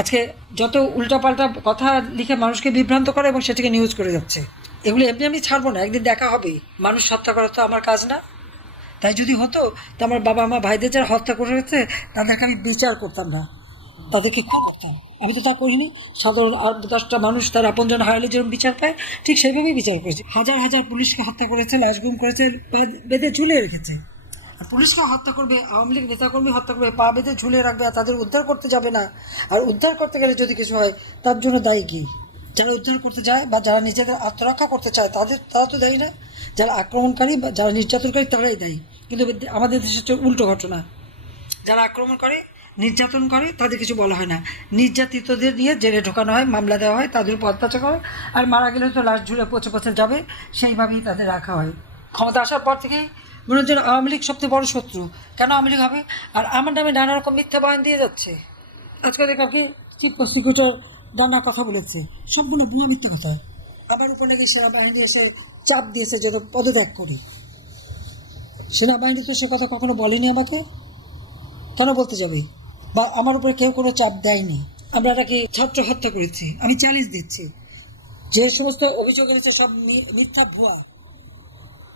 আজকে যত উল্টাপাল্টা কথা লিখে মানুষকে বিভ্রান্ত করে এবং সেটাকে নিউজ করে যাচ্ছে, এগুলি এমনি আমি ছাড়বো না, একদিন দেখা হবে। মানুষ হত্যা করা তো আমার কাজ না। তাই যদি হতো তো আমার বাবা মা ভাইদের যারা হত্যা করেছে তাদেরকে আমি বিচার করতাম না, তাদেরকে খুন করতাম। আমি তো তা করিনি। সাধারণ আর 10টা মানুষ তার আপনজন হারালে যেরকম বিচার পায়, ঠিক সেইভাবেই বিচার করেছি। হাজার হাজার পুলিশকে হত্যা করেছে, লাশ গুম করেছে, পা বেঁধে ঝুলিয়ে রেখেছে। আর পুলিশকে হত্যা করবে, আওয়ামী লীগ নেতাকর্মী হত্যা করবে, পা বেঁধে ঝুলিয়ে রাখবে, আর তাদের উদ্ধার করতে যাবে না। আর উদ্ধার করতে গেলে যদি কিছু হয় তার জন্য দায়ী কি? যারা উদ্ধার করতে যায় বা যারা নিজেদের আত্মরক্ষা করতে চায় তারা তো দায়ী না। যারা আক্রমণকারী বা যারা নির্যাতনকারী তারাই দায়ী। কিন্তু আমাদের দেশে হচ্ছে উল্টো ঘটনা। যারা আক্রমণ করে, নির্যাতন করে, তাদের কিছু বলা হয় না। নির্যাতিতদের নিয়ে জেলে ঢোকানো হয়, মামলা দেওয়া হয়, তাদের উপর অত্যাচার হয়, আর মারা গেলে তো লাশ ঝুলে পচে পচে যাবে, সেইভাবেই তাদের রাখা হয়। ক্ষমতা আসার পর থেকেই মনে হচ্ছে আওয়ামী লীগ সবচেয়ে বড় শত্রু। কেন আওয়ামী লীগ হবে? আর আমার নামে নানা রকম মিথ্যা বয়ান দিয়ে যাচ্ছে। আজকে দেখলাম কি চিফ প্রসিকিউটর নানা কথা বলেছে, সম্পূর্ণ ভুয়া মিথ্যা কথা। আমার উপর নাকি সেনাবাহিনী এসে চাপ দিয়েছে যেন পদত্যাগ করি। সেনাবাহিনী তো সে কথা কখনো বলেনি আমাকে, কেন বলতে যাবে? বা আমার উপরে কেউ কোনো চাপ দেয়নি। আমরা নাকি ছাত্র হত্যা করেছি। আমি চ্যালেঞ্জ দিচ্ছি, যে সমস্ত অভিযোগ এনেছে সব মিথ্যা, ভুয়া।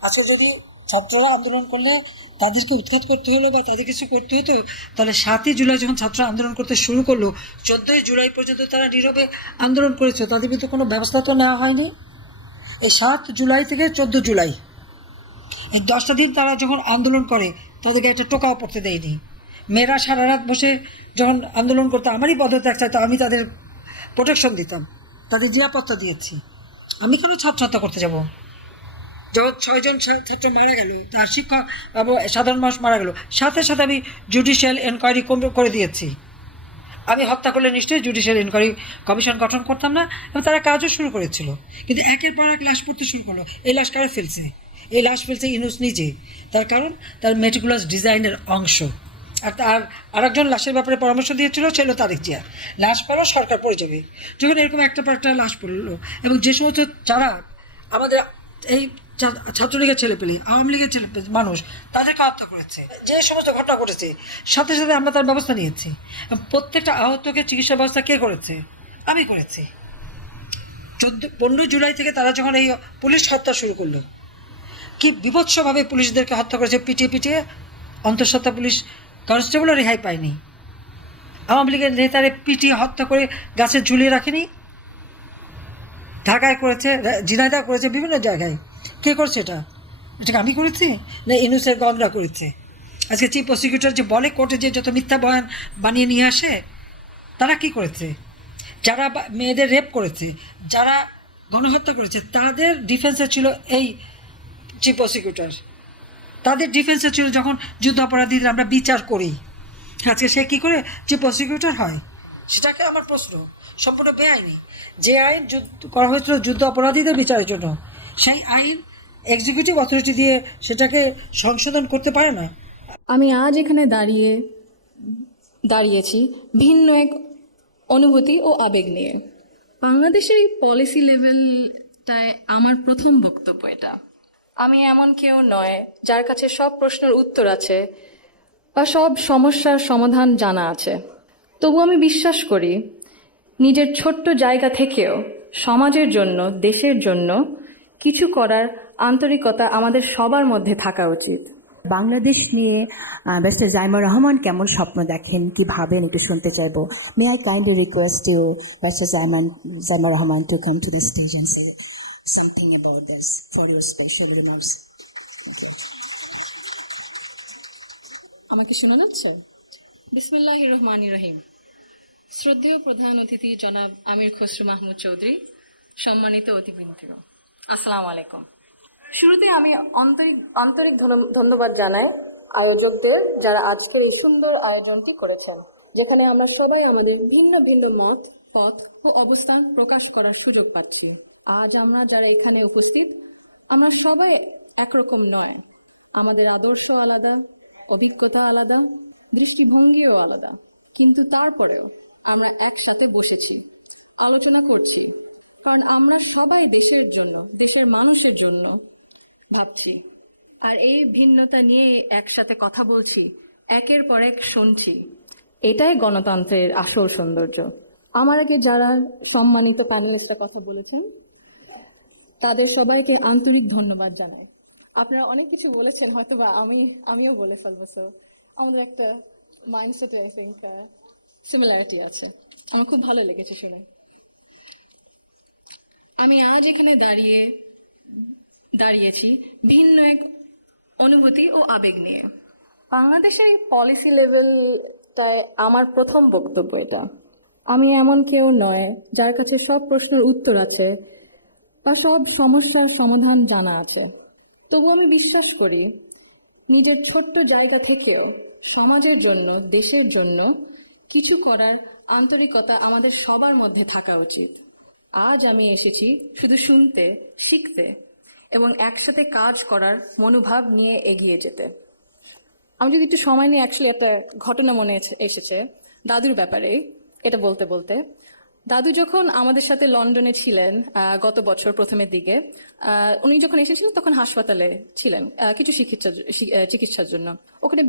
আজকে যদি ছাত্ররা আন্দোলন করলে তাদেরকে উৎখাত করতে হলো বা তাদের কিছু করতে হতো, তাহলে 7ই জুলাই যখন ছাত্ররা আন্দোলন করতে শুরু করলো, 14ই জুলাই পর্যন্ত তারা নীরবে আন্দোলন করেছে, তাদের বিরুদ্ধে কোনো ব্যবস্থা তো নেওয়া হয়নি। এই 7 জুলাই থেকে 14 জুলাই এই 10টা দিন তারা যখন আন্দোলন করে, তাদেরকে একটা টোকাও পড়তে দেয়নি। মেয়েরা সারা রাত বসে যখন আন্দোলন করতো, আমারই পদত্যাগ চাইতো, আমি তাদের প্রোটেকশন দিতাম, তাদের নিরাপত্তা দিয়েছি। আমি কেন ছাত্র হত্যা করতে যাব? যখন 6 জন ছাত্র মারা গেল, তার শিক্ষক এবং সাধারণ মানুষ মারা গেল, সাথে সাথে আমি জুডিশিয়াল এনকোয়ারি করে দিয়েছি। আমি হত্যা করলে নিশ্চয়ই জুডিশিয়াল এনকোয়ারি কমিশন গঠন করতাম না, এবং তারা কাজও শুরু করেছিল। কিন্তু একের পর এক লাশ পড়তে শুরু করলো। এই লাশ কারা ফেলছে? এই লাশ ফেলছে ইউনূস নিজে। তার কারণ তার মেটিকুলাস ডিজাইনের অংশ। আর আরেকজন লাশের ব্যাপারে পরামর্শ দিয়েছিল, ছিল তারেক জিয়া। লাশ পেল, সরকার পড়ে যাবে। যখন এরকম একটা পর একটা লাশ পড়লো, এবং যে সমস্ত যারা আমাদের এই ছাত্রলীগের ছেলে পেলে, আওয়ামী লীগের ছেলে মানুষ, তাদেরকে হত্যা করেছে, যে সমস্ত ঘটনা ঘটেছে, সাথে সাথে আমরা তার ব্যবস্থা নিয়েছি। এবং প্রত্যেকটা আহতকে চিকিৎসা ব্যবস্থা কে করেছে? আমি করেছি। 15 জুলাই থেকে তারা যখন এই পুলিশ হত্যা শুরু করলো, কি বিভৎসভাবে পুলিশদেরকে হত্যা করেছে, পিটিয়ে পিটিয়ে। অন্তঃসত্ত্বা পুলিশ কনস্টেবলও রেহাই পায়নি। আওয়ামী লীগের নেতারে পিটিয়ে হত্যা করে গাছে ঝুলিয়ে রাখেনি। ঢাকায় করেছে, ঝিনাইদহ করেছে, বিভিন্ন জায়গায়। কে করেছে এটা? এটাকে আমি করেছি না ইউনূসের গণরা করেছে? আজকে চিফ প্রসিকিউটর যে বলে কোর্টে যে যত মিথ্যা বয়ান বানিয়ে নিয়ে আসে, তারা কি করেছে? যারা মেয়েদের রেপ করেছে, যারা গণহত্যা করেছে, তাদের ডিফেন্সে ছিল এই চিফ প্রসিকিউটর। তাদের ডিফেন্সে ছিল যখন যুদ্ধ অপরাধীদের আমরা বিচার করি। আজকে সে কী করে চিফ প্রসিকিউটর হয়? সেটাকে আমার প্রশ্ন। সম্পূর্ণ বেআইনি। যে আইন করা হয়েছিল যুদ্ধ অপরাধীদের বিচারের জন্য, সেই আইন এক্সিকিউটিভ অথরিটি দিয়ে সেটাকে সংশোধন করতে পারে না। আমি আজ এখানে দাঁড়িয়েছি ভিন্ন এক অনুভূতি ও আবেগ নিয়ে। বাংলাদেশের এই পলিসি লেভেলটায় আমার প্রথম বক্তব্য এটা। আমি এমন কেউ নয় যার কাছে সব প্রশ্নের উত্তর আছে বা সব সমস্যার সমাধান জানা আছে। তবু আমি বিশ্বাস করি নিজের ছোট্ট জায়গা থেকেও সমাজের জন্য, দেশের জন্য কিছু করার আন্তরিকতা আমাদের সবার মধ্যে থাকা উচিত। বাংলাদেশ নিয়ে ব্যারিস্টার জাইমা রহমান কেমন স্বপ্ন দেখেন, কি ভাবেন, একটু শুনতে চাইবো। May I kindly request you barrister Zaima Rahman to come to the stage and say something about this for your special remarks. Thank you. আমাকে শোনা যাচ্ছে? বিসমিল্লাহির রহমানির রহিম। শ্রদ্ধেয় প্রধান অতিথি জনাব আমির খসরু মাহমুদ চৌধুরী, সম্মানিত অতিবৃন্দ, আসসালামু আলাইকুম। শুরুতে আমি আন্তরিক ধন্যবাদ জানাই আয়োজকদের, যারা আজকের এই সুন্দর আয়োজনটি করেছেন, যেখানে আমরা সবাই আমাদের ভিন্ন ভিন্ন মত, পথ ও অবস্থান প্রকাশ করার সুযোগ পাচ্ছি। আজ আমরা যারা এখানে উপস্থিত, আমরা সবাই একরকম নয়। আমাদের আদর্শ আলাদা, অভিজ্ঞতা আলাদা, দৃষ্টিভঙ্গিও আলাদা, কিন্তু তারপরেও আমরা একসাথে বসেছি, আলোচনা করছি, কারণ আমরা সবাই দেশের জন্য, দেশের মানুষের জন্য ভাবছি। আর এই ভিন্নতা নিয়ে একসাথে কথা বলছি, একের পর এক শুনছি। এটাই গণতন্ত্রের আসল সৌন্দর্য। আমার আগে যারা সম্মানিত প্যানেলিস্টরা কথা বলেছেন তাদের সবাইকে আন্তরিক ধন্যবাদ জানাই। আপনারা অনেক কিছু বলেছেন, হয়তো বা আমিও বলে ফেলবো, সো আমাদের একটা মাইন্ডসেটে আই থিঙ্ক সিমিলারিটি আছে। আমার খুব ভালো লেগেছে শুনে। আমি আজ এখানে দাঁড়িয়েছি ভিন্ন এক অনুভূতি ও আবেগ নিয়ে। বাংলাদেশের এই পলিসি লেভেলটায় আমার প্রথম বক্তব্য এটা। আমি এমন কেউ নয় যার কাছে সব প্রশ্নের উত্তর আছে বা সব সমস্যার সমাধান জানা আছে। তবু আমি বিশ্বাস করি নিজের ছোট্ট জায়গা থেকেও সমাজের জন্য, দেশের জন্য কিছু করার আন্তরিকতা আমাদের সবার মধ্যে থাকা উচিত। আজ আমি এসেছি শুধু শুনতে, শিখতে এবং একসাথে কাজ করার মনোভাব নিয়ে এগিয়ে যেতে। আমি যদি একটু সময় নিয়ে অ্যাকচুয়ালি একটা ঘটনা মনে এসেছে দাদুর ব্যাপারে, এটা বলতে বলতে। দাদু যখন আমাদের সাথে লন্ডনে ছিলেন গত বছর প্রথমের দিকে, উনি যখন এসেছিলেন তখন হাসপাতালে ছিলেন কিছু চিকিৎসার জন্য। ওখানে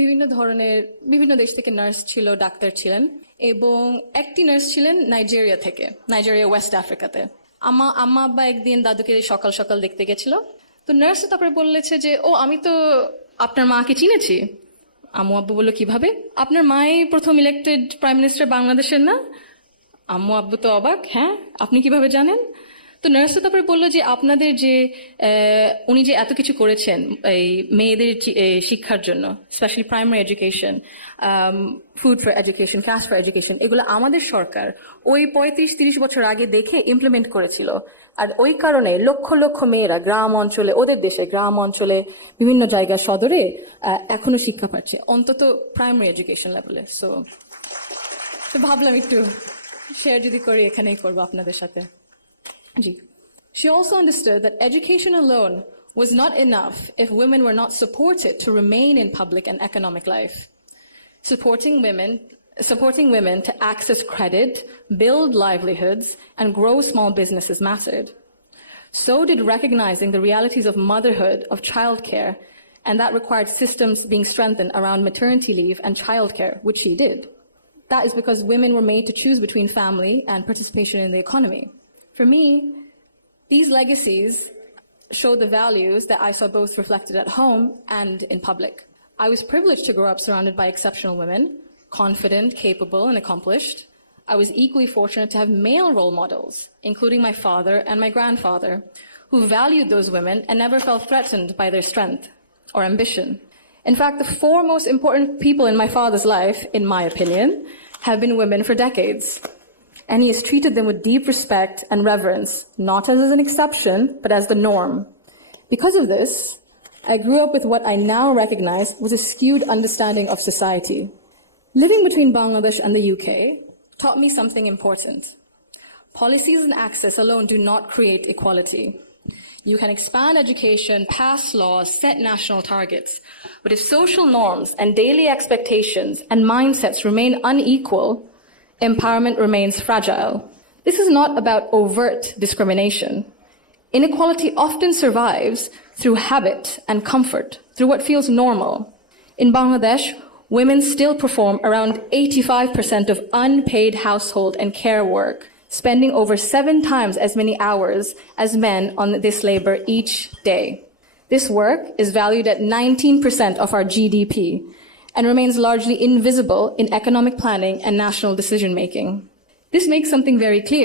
বিভিন্ন দেশ থেকে নার্স ছিল, ডাক্তার ছিলেন, এবং একটি নার্স ছিলেন নাইজেরিয়া ওয়েস্ট আফ্রিকাতে। আম্মা আব্বা একদিন দাদুকে সকাল সকাল দেখতে গেছিল। তো নার্স তারপরে বললেছে যে, ও আমি তো আপনার মাকে চিনেছি। আম্মু আব্বু বললো, কিভাবে? আপনার মাই প্রথম ইলেক্টেড প্রাইম মিনিস্টার বাংলাদেশের না? আম্মু আব্বু তো অবাক, হ্যাঁ আপনি কিভাবে জানেন? তো নার্স তারপরে বললো যে আপনাদের যে উনি যে এত কিছু করেছেন এই মেয়েদের শিক্ষার জন্য, specially primary education, food for education, cast for education, এগুলো আমাদের সরকার ওই 35-30 বছর আগে দেখে ইমপ্লিমেন্ট করেছিল। আর ওই কারণে লক্ষ লক্ষ মেয়েরা গ্রাম অঞ্চলে, ওদের দেশে গ্রাম অঞ্চলে বিভিন্ন জায়গা সদরে এখনো শিক্ষা পাচ্ছে, অন্তত প্রাইমারি এডুকেশন লেভেলে। সো ভাবলাম একটু শেয়ার যদি করি, এখানেই করবো আপনাদের সাথে। She also understood that education alone was not enough if women were not supported to remain in public and economic life. Supporting women to access credit, build livelihoods, and grow small businesses mattered. So did recognizing the realities of motherhood, of childcare, and that required systems being strengthened around maternity leave and childcare, which she did. That is because women were made to choose between family and participation in the economy. For me, these legacies show the values that I saw both reflected at home and in public. I was privileged to grow up surrounded by exceptional women, confident, capable, and accomplished. I was equally fortunate to have male role models, including my father and my grandfather, who valued those women and never felt threatened by their strength or ambition. In fact, the four most important people in my father's life, in my opinion, have been women for decades. And he has treated them with deep respect and reverence, not as an exception, but as the norm. Because of this, I grew up with what I now recognize was a skewed understanding of society. Living between Bangladesh and the UK taught me something important. Policies and access alone do not create equality. You can expand education, pass laws, set national targets, but if social norms and daily expectations and mindsets remain unequal, empowerment remains fragile. This is not about overt discrimination. Inequality often survives through habit and comfort, through what feels normal. In Bangladesh, women still perform around 85% of unpaid household and care work, spending over 7 times as many hours as men on this labor each day. This work is valued at 19% of our GDP and remains largely invisible in economic planning and national decision-making. This makes something very clear.